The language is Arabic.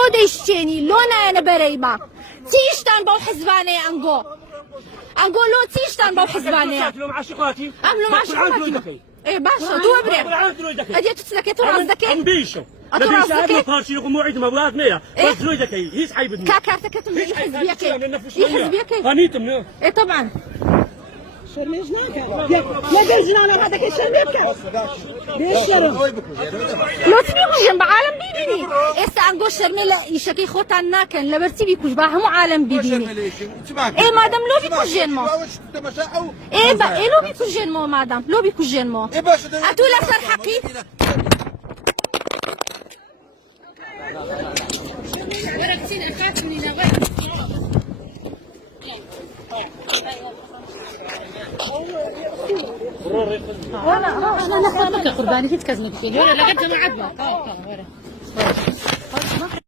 لو ديشتيني لو أنا بريبا تيشتان بو حزباني أنقو لو تيشتان بو حزباني أملو مع شقاتي إيه باشا تو أبريك أدي تتسلكي تو رازدكي أمبيشو لبيش أبنى فارشي لكم موعد مبلغ مية بس رويدكي هيس عيبدني كاكارتك تمشي حزبيكي هنيتم إيه طبعا يا بيجنا هذا كيشربك بيشرب لو تبيكو جنب عالم بيبيني إسا أنقو شرميلا يشكي خوتا ناكن لبرتي بيكوش باهمو عالم بيبيني إيه مادام لو بيكو جنمو إيه لو بيكو جنمو مادام لو بيكو جنمو أتولا سر حقي انا قرباني كنت كازمك فيه لا قد ما عجبك